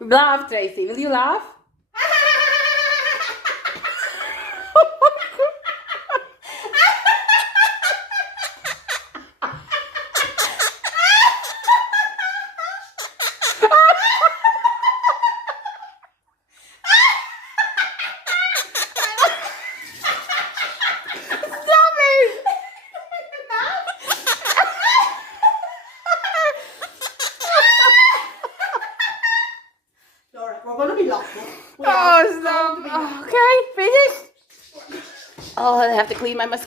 Laugh, Tracy. Will you laugh? We're going to be locked up. Oh, stop. Okay, finished. Oh, I have to clean my mosquito.